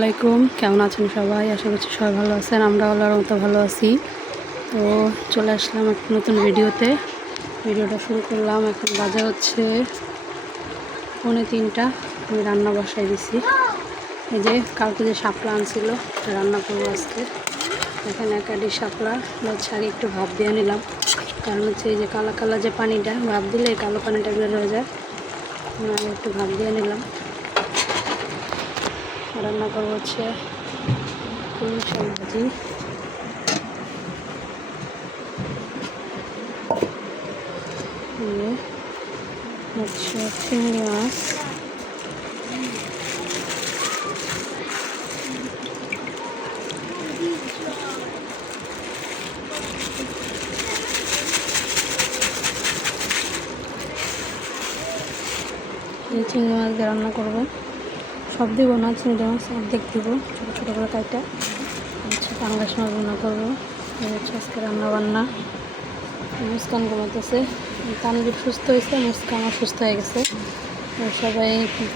আলাইকুম। কেমন আছেন সবাই? আশা করছি সবাই ভালো আছেন। আমরা আল্লাহর মতো ভালো আছি। তো চলে আসলাম একটা নতুন ভিডিওতে। ভিডিওটা শুরু করলাম। এখন বাজে হচ্ছে পৌনে তিনটা। আমি রান্না বসাই দিছি। এই যে কালকে যে শাপলা আনছিল রান্না করব আজকে। এখানে একাডি শাপলা হচ্ছে আগে একটু ভাব দিয়ে নিলাম। কারণ হচ্ছে এই যে কালো কালো যে পানিটা ভাব দিলে কালো পানিটা বের হয়ে যায়। একটু ভাব দিয়ে নিলাম। রান্না করব হচ্ছে পুঁই ভাজি। চিংড়ি মাছ। চিংড়ি মাছ দিয়ে রান্না করব। সব দিব না, চিংড়ি মাছ অর্ধেক দিব, ছোটো ছোটো করে কাইটা। হচ্ছে পাঙ্গাস মাছ রান্না করব। হচ্ছে আজকে রান্না বান্না মুস্কান ঘুমাতেছে তানবির সুস্থ হয়েছে, মুস্কান সুস্থ হয়ে গেছে। সবাই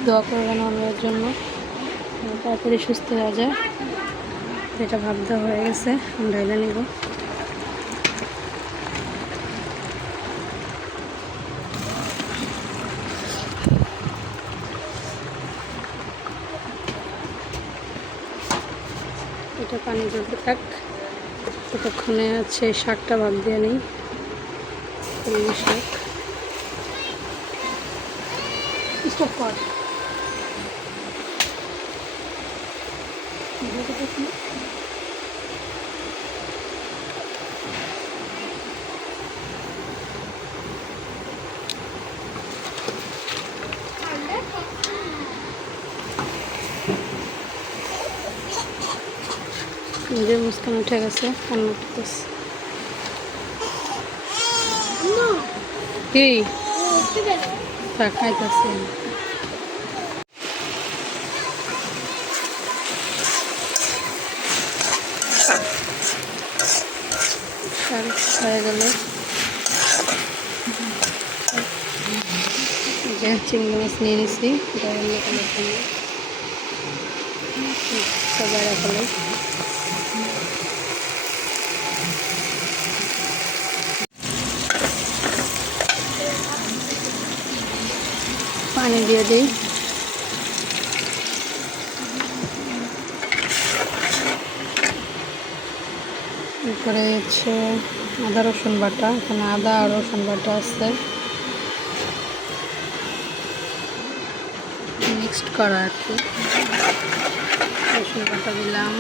দোয়া করবেন আমার জন্য। তাড়াতাড়ি সুস্থ হয়ে যায়। এটা ভাব দেওয়া হয়ে গেছে, আমরা এটা নিব। এটা পানি জলতে থাক ততক্ষণে আছে শাকটা ভাগ দিয়ে নেই। শাক। স্টপ কর। নিজের মুস্কান উঠে গেছে কান্না করতেছে কি? হয়ে গেল। চিংড়ি মাছ নিয়ে নিছি গরম সবাই রাখলে পানি দিয়ে দিই। এরপরে হচ্ছে আদা, রসুন বাটা। এখানে আদা আর রসুন বাটা আছে। মিক্সড করা আর কি। রসুন বাটা দিলাম।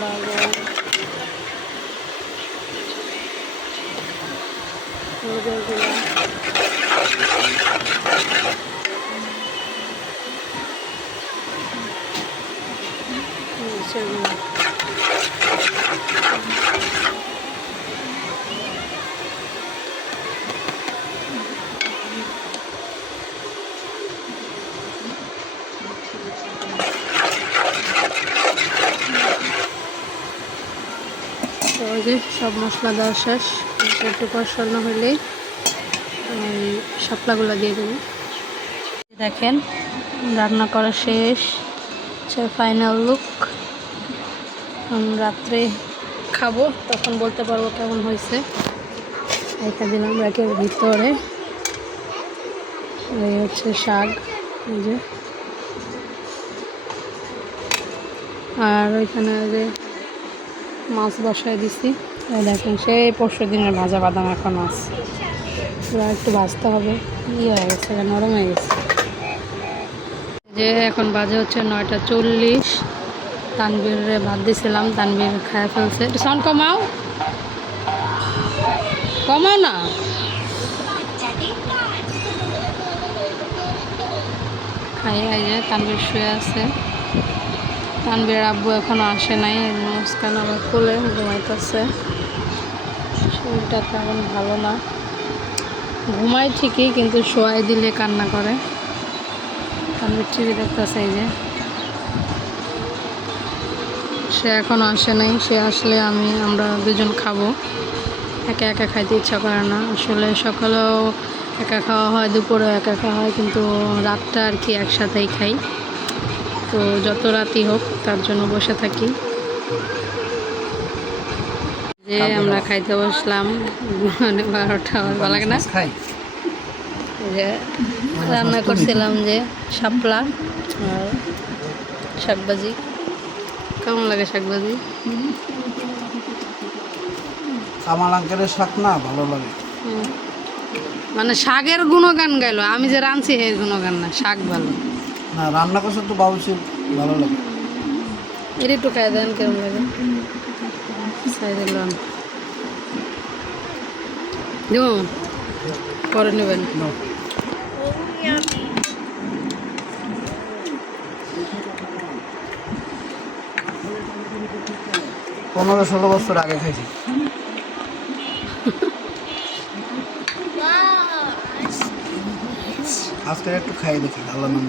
লবণ ওই যে সব মশলা দেওয়া শেষ। একটু কষানো হলেই এই শাপলাগুলো দিয়ে দেবো। দেখেন, রান্না করা শেষ। ফাইনাল লুক রাত্রে খাব, তখন বলতে পারব কেমন হয়েছে। এটা দিলাম র্যাকের ভিতরে। এই হচ্ছে শাক, এই যে। আর ওইখানে যে মাছ বসায় দিছি। দেখেন, সেই পরশু দিনের ভাজা বাদাম এখন আছে। পুরো একটু ভাজতে হবে। ইয়ে হয়ে গেছে, নরম হয়ে গেছে। যে এখন বাজে হচ্ছে নয়টা চল্লিশ। তানবীরে ভাত দিছিলাম তানবীর খায় ফেলছে। সাউন্ড কমাও। কমাও না। খাইয়ে খাইয়ে তানবীর শুয়ে আছে। তানবীর আব্বু এখনও আসে নাই মুস্কান আবার কোলে ঘুমাইতেছে। শরীরটা তেমন ভালো না। ঘুমায় ঠিকই, কিন্তু শোয়াই দিলে কান্না করে। তানবীর টিভি দেখতেছে এই যে। সে এখনও আসে নাই, সে আসলে আমি, আমরা দুজন খাব। একা একা খাইতে ইচ্ছা করে না। আসলে সকালেও একা খাওয়া হয়, দুপুরেও একা খাওয়া হয়, কিন্তু রাতটা আর কি একসাথেই খাই। তো যত রাতই হোক, তার জন্য বসে থাকি। যে আমরা খাইতে বসলাম মানে বারোটা ভালো লাগে না। খাই। যে রান্না করছিলাম যে শাপলা আর শাকভাজি কেমন লাগে শাকভাজি কামাল আঙ্কেলের শাক না ভালো লাগে। মানে শাকের গুণগান গাইলো আমি যে রাঁধছি এর গুণগান না শাক ভালো। না রান্না করছে তো বাবুসি ভালো লাগে। এর একটু খাই দেন কেমন লাগে? খাই দিলাম দিব? পরে নেবেন। পনেরো ষোলো বছর আগে খাইছি। আজকে একটু খাই দেখি ভালো নাম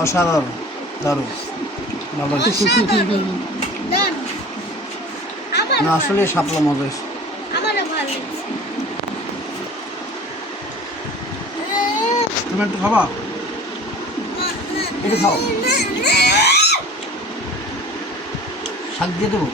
অসাধারণ দারুণ। না আসলে সাপলা মজা তুমি একটু খাবা? একটু খাও। শাক দিয়ে দেবো?